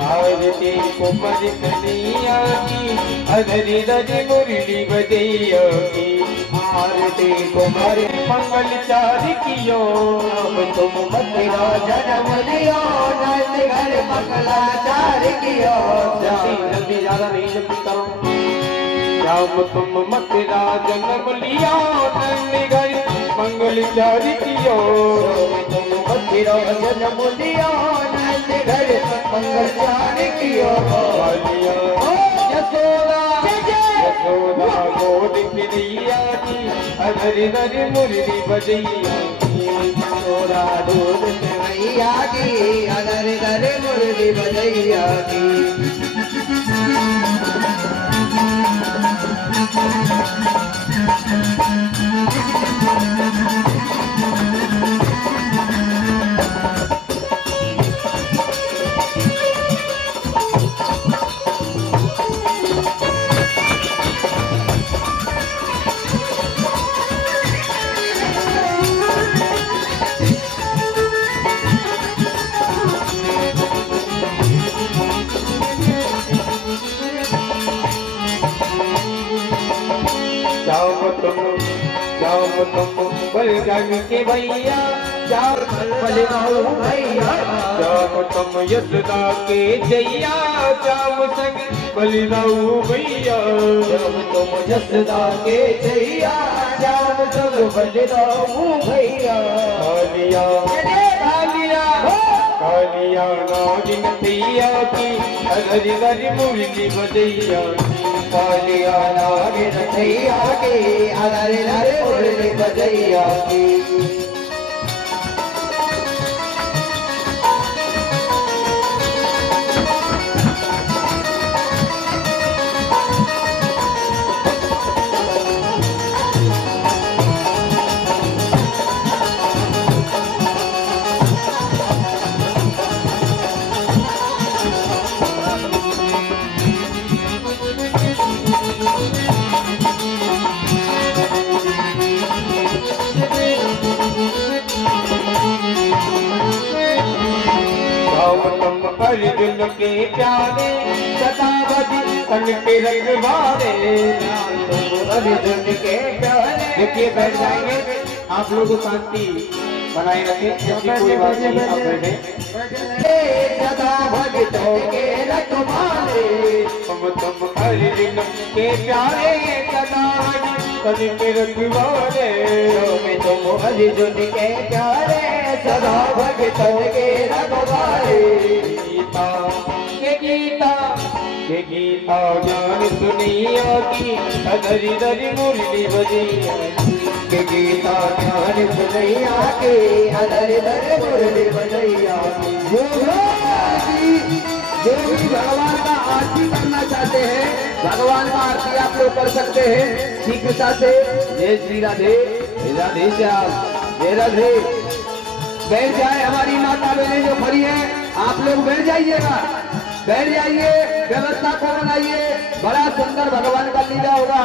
आरती उमर कन्हैया की, अधर इधर मुरली बजैया की, आरती कुमार मंगल चारि कियो, तुम मथुरा जन्म लियो, नंद घर मंगलाचार कियो। जल्दी ज्यादा नहीं, जल्दी करो। श्याम तुम मथुरा जन्म लियो, नंद घर मंगलाचार कियो, तुम मथुरा जन्म लियो, नंद घर मंगलाचार कियो। यशोदा यशोदा गोद किरिया की, अधर इधर मुरली बजैया की, यशोदा दूध कन्हैया की, अधर इधर मुरली बजैया की। जाम तुम बलराम के भैया जाम बलराम भैया जाम तुम यशोदा के जैया जाम संग बलराम भैया जाम तुम यशोदा के जैया जाम संग बलराम भैया कालिया कालिया कालिया नागिन थैया की हरी हरी मुरली बजैया कालिया नागिन थैया की हरी हरी मुरली बजैया की अर्जुन के प्यारे सदा बदी तन के रखवारे अर्जुन के प्यारे देखिए बैठ जाएंगे आप लोग शांति बनाए रखें जैसी कोई बात नहीं आप बैठे सदा भक्तों के रखवारे तुम अर्जुन के प्यारे सदा बदी तन के रखवारे तुम अर्जुन के प्यारे सदा भक्तों के रखवारे के गीता ज्ञान सुनिया की हरी हरी मुरली बजैया के गीता ज्ञान सुनिया के हरी हरी मुरली बजैया जो भी भगवान का आरती करना चाहते हैं भगवान का आरती आप लोग कर सकते हैं शीघ्रता से। जय श्री राधे राधे श्याम जय राधे। बैठ जाए हमारी माता बहनें जो खड़ी हैं आप लोग बैठ जाइएगा बैठ जाइए व्यवस्था को बनाइए बड़ा सुंदर भगवान का लीला होगा।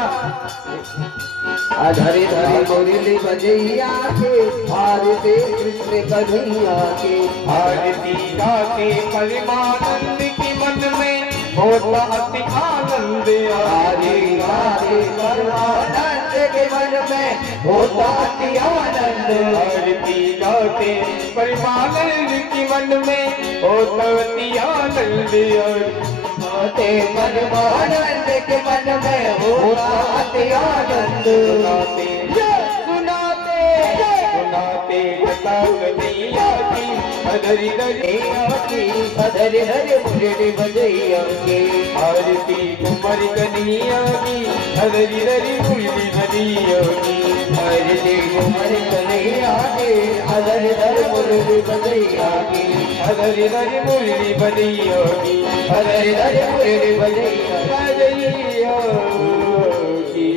हरे हरे मुरली बजैया के आरती कृष्ण कन्हैया के आरती गाते परमानंद की मन में होता अति आनंद आरती गाते परमानंद के मन में होता अति आनंद आरती गाते परमानंद की मन में होता अति आनंद गाते परमानंद के मन में होता अति आनंद सुनाते सुनाते कन्हैया की हरी हरी मुरली बजैया की आरती कुमार कन्हैया की हरी हरी मुरली बजैया की आरती कुमार कन्हैया की हरी हरी मुरली बजैया की हरी हरी मुरली बजैया की हरी हरी मुरली बजैया की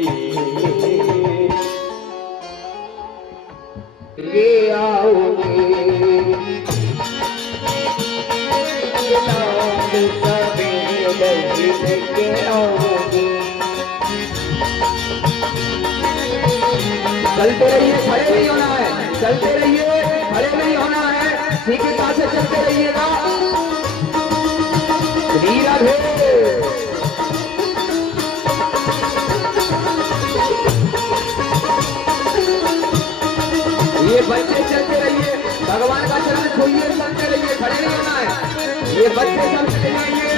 ये आओगे चलते रहिए खड़े नहीं होना है चलते रहिए खड़े नहीं होना है शीघ्रता से चलते रहिएगा। श्री राधे ये बच्चे चलते रहिए भगवान का चरण छूइए चलते रहिए खड़े नहीं होना है ये बच्चे चलते रहिए।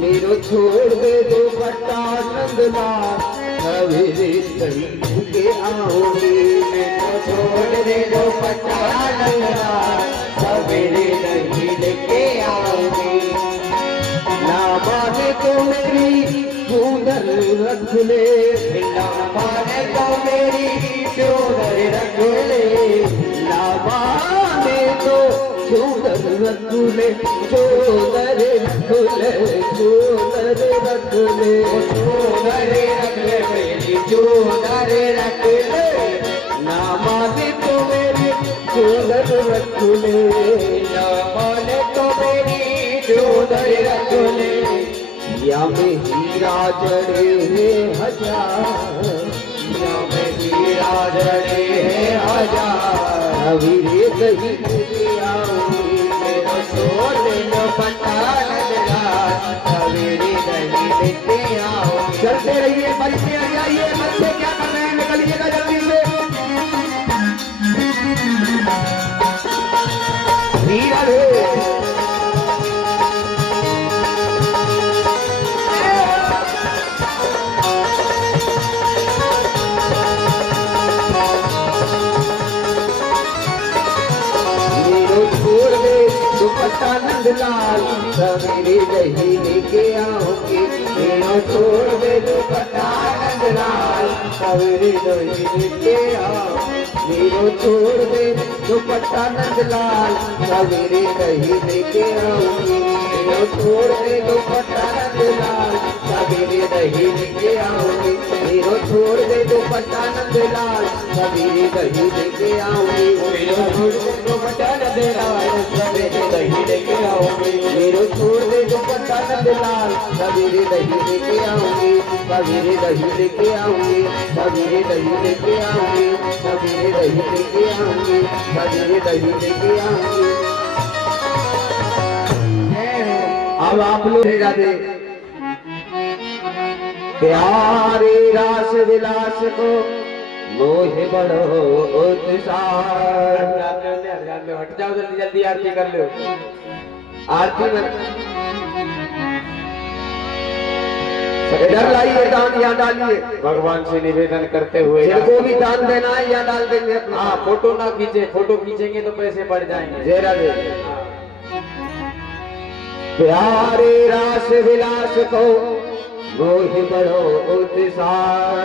मेरो छोड़ दे दो बट्टा नंदला सवेरे सही के आओगे मेरो छोड़ दे दो बट्टा नंदला सवेरे नहीं लेके आओगे ना माने तो मेरी सुंदर रख ले ना माने तो मेरी सुंदर रख ले ना माने तो सुंदर रख ले सुंदर रख ले सुंदर रख ले सुंदर रख ले मेरी सुंदर रख ले ना माने तो मेरी सुंदर रख ले ना माने तो मेरी सुंदर रख ले या में हीरा जड़े हैं हजार या में हीरा जड़े हैं हजार अभी रे कहीं आओगी मेरा सोने न पता लगा लाल सवेरे दही लेके आऊंगी मेरा छोड़ दे दुपट्टा नंद लाल सवेरे दही लेके आओ मेरा छोड़ दे दुपट्टा नंद लाल सवेरे दही लेके आऊंगी मेरा छोड़ दे दुपट्टा नंद लाल सवेरे दही लेके आऊंगी मेरा छोड़ दे दुपट्टा नंद लाल सवेरे दही लेके आऊंगी मेरा छोड़ दे दुपट्टा नंद लाल सवेरे दही लेके आऊंगी मेरा छोड़ दे दुपट्टा नंद लाल सवेरे दही लेके आऊंगी सवेरे दही लेके आऊंगी सवेरे दही लेके आऊंगी सवेरे दही लेके आऊंगी सवेरे दही लेके आऊंगी। अब आप लोग राधे प्यारे रास विलास को मोह बड़ो उत्साह हट जाओ जल्दी जल्दी आरती कर लो आरती में इधर लाइए दान यहाँ डालिए भगवान से निवेदन करते हुए जिनको भी दान देना है यहाँ डाल देंगे अपना। हाँ फोटो ना खींचे फोटो खींचेंगे तो पैसे बढ़ जाएंगे जय राधे। प्यारे रास विलास को मोह बड़ो उत्साह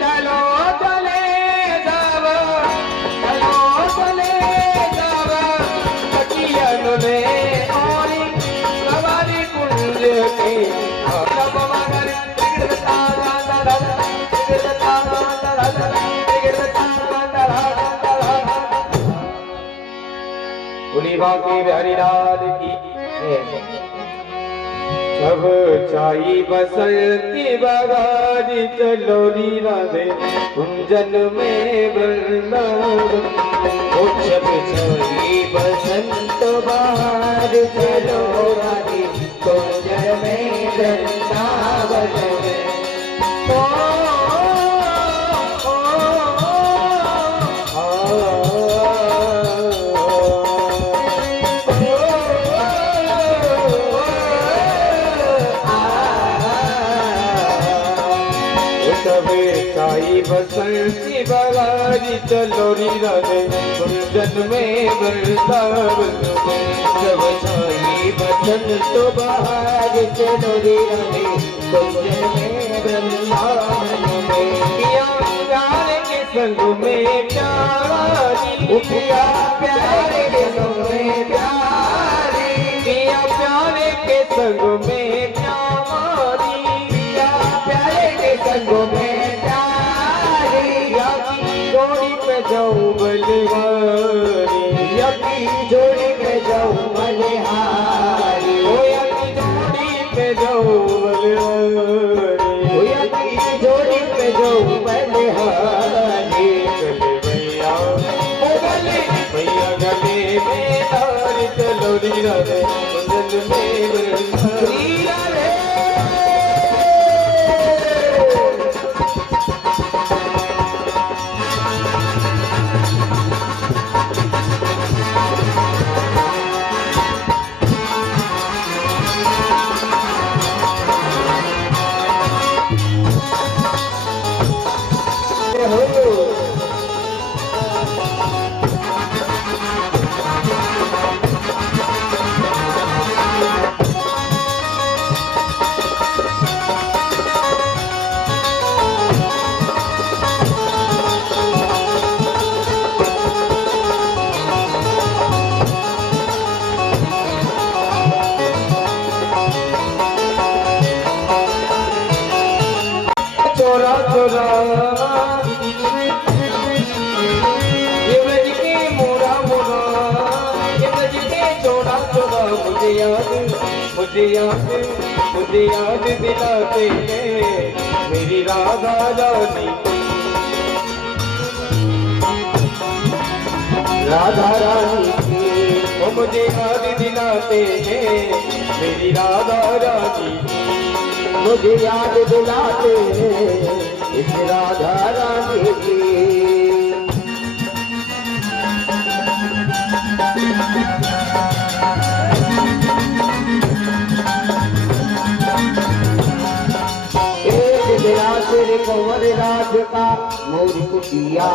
चलो चले जावा चलो चले जावा पटियन में और सवारी कुंज के बाकी बिहारी लाल की सब चाई बसंती बगारी चलोरी राधे कुंजन में वृंदावन सब चाई बसंत बहार चलो राधे कुंजन में वृंदावन बसंती बगारी चलोरी राधे कुंजन में वृंदावन जब छाई बसंत बहार चलोरी राधे कुंजन में वृंदावन पिया प्यारे के संग में प्यारी पिया प्यारे के संग में प्यारी पिया प्यारे के संग में प्यारी पिया प्यारे के संग में जोड़ी पे जाऊं बलिहारी यकी जोड़ी पे जाऊं बलिहारी ओ यकी जोड़ी पे जाऊं बलिहारी ओ यकी जोड़ी पे जाऊं बलिहारी गले भैया ओ गले भैया गले में तारी चलोरी राधे कुंजन में वृंदावन चोरा चोरा ये बज के मोरा मोरा ये बज के चोरा चोरा मुझे याद दिलाते हैं मेरी राधा रानी राधा रानी वो मुझे याद दिलाते हैं मेरी राधा रानी मुझे याद दिलाते हैं इस राधा रानी की एक दिलासिर कंवर राज का मोर कुटिया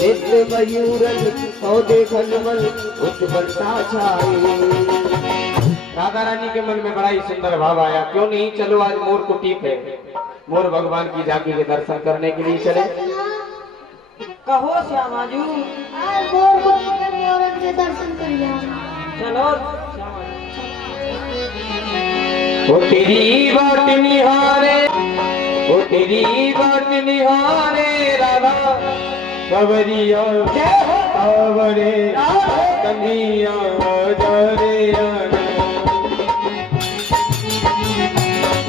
नित्य मयूरन पौधे खनमल उठ बनता छाए राधा रानी के मन में बड़ा ही सुंदर भाव आया, क्यों नहीं चलो आज मोर कुटी पे मोर भगवान की झांकी के दर्शन करने के लिए चले। कहो श्यामाजू, आज मोर को मोरन के दर्शन करिए। चलो ओ तेरी बाट निहारे, ओ तेरी बाट निहारे राधा बबरिया आवरे कन्हैया जरे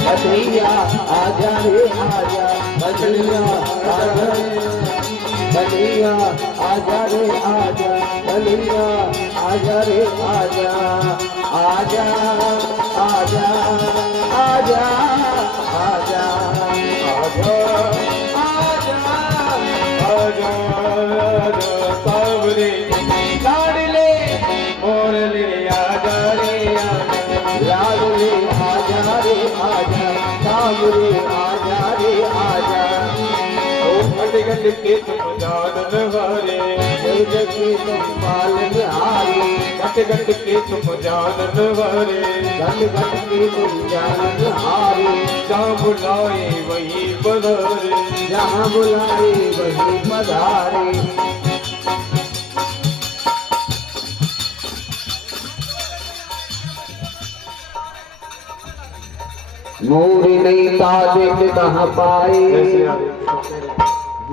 कन्हैया आजा रे आजा, कन्हैया आजा रे कन्हैया आजा रे आजा, कन्हैया आजा रे आजा, आजा आजा आजा आजा आजा आजा आजा सावरे लाडले मोरले आजा रे आजा, लाडले आजा रे आजा, सावरे आजा रे आजा। घट घट के तुम जानन हारे, जग के तुम पालन हारे, घट घट के तुम जानन हारे, घट घट के तुम जानन हारे। जहाँ बुलाए वही पधारे, जहाँ बुलाए वही पधारे। मोर नहीं तादिन कहाँ पाए,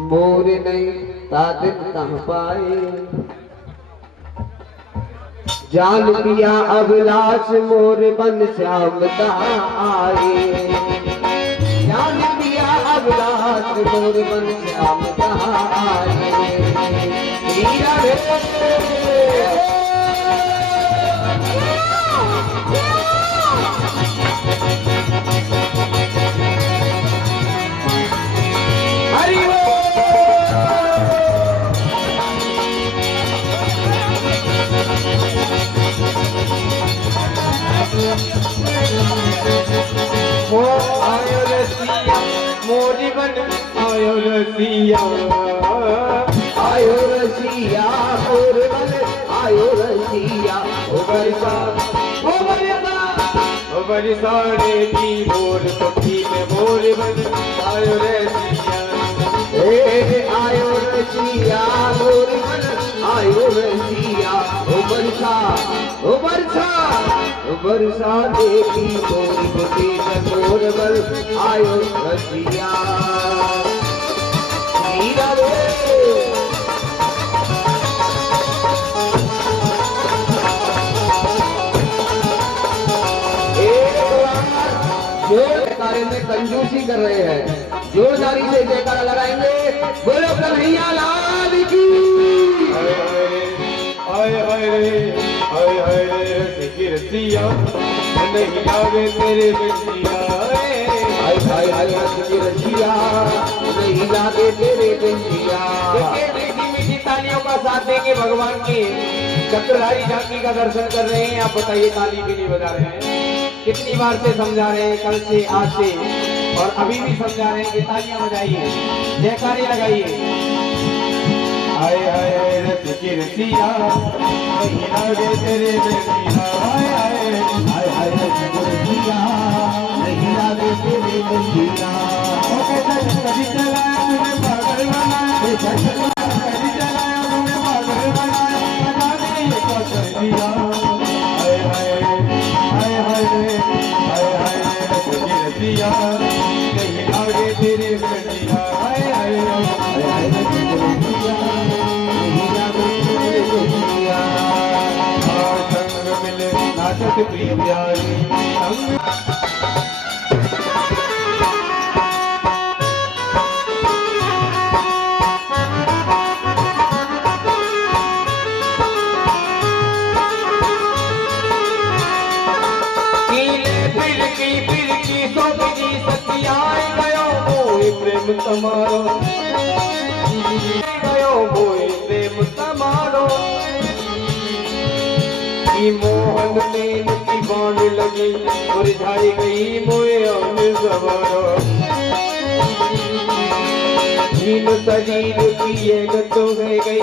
मोर नहीं तादिन कहाँ पाए। जान पिया अभिलाष मोर बन श्याम कहाँ आए, जान पिया अभिलाष मोर बन श्याम कहाँ आए। हीरा रे आयो रसिया मोरी बन आयो रसिया, आयो रसिया मोर बन आयो रसिया। ओ बरसा ओ बरसा ओ बरसा रे की मोर पक्षी में मोर बन आयो रसिया। ए आयो रसिया मोर बन आयो रसिया। ओ बरसा ओ बरसा ओ बरसा देखी मोर पक्षी में मोर बन आयो रसिया। हीरा रे जयकारे में कंजूसी कर रहे हैं, जोरदारी से जयकारा लगाएंगे। बोलो कन्हैया लाल की। आए हाय रे आए हाय रे रसिकी रसिया नहीं लागे तेरे बंसिया। आए हाय हाय रसिकी रसिया नहीं लागे तेरे बंसिया। देखिए मीठी मीठी तालियों का साथ देंगे भगवान की चक्रधारी झांकी का दर्शन कर रहे हैं। आप बताइए ताली भी नहीं बजा रहे हैं, कितनी बार से समझा रहे हैं, कल से आज से और अभी भी समझा रहे हैं कि तालियां बजाइए, जयकारे लगाइए। आए हाय हाय रसिकी रसिया नहीं लागे तेरे बंसिया। आए हाय हाय हाय रसिकी रसिया नहीं लागे तेरे बंसिया। ओ कैसा कभी चलाया तूने पागल बनाया, कैसा कभी चलाया तूने पागल बनाया, पता नहीं क्या कर दिया। आए हाय हाय हाय रे हाय हाय रसिकी रसिया नहीं लागे तेरे बंसिया। हाय हाय हाय हाय रसिकी रसिया नहीं लागे तेरे बंसिया। संग मिले नाचत प्रिय प्यारी संग प्रेम समारो गयो मोए प्रेम समारो। की मोहन में की बाण लगी मुरझाई गई मोए अंग सवारो। जीन शरीर की ये गत हो गई,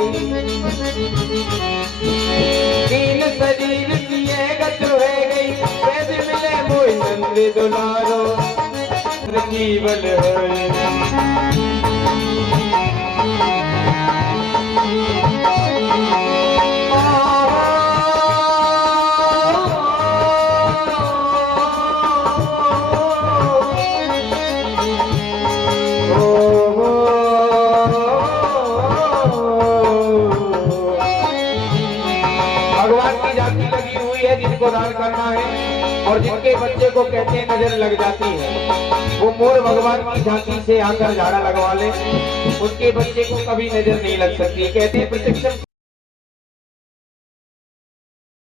जीन शरीर की ये गत हो गई। रे दुलारो केवल भगवान की झांकी लगी हुई है जिनको दान करना है और जिनके बच्चे को कहते हैं नजर लग जाती है वो मोर भगवान की झांकी से आकर झाड़ा लगवा ले, उनके बच्चे को कभी नजर नहीं लग सकती। कहते हैं प्रत्यक्ष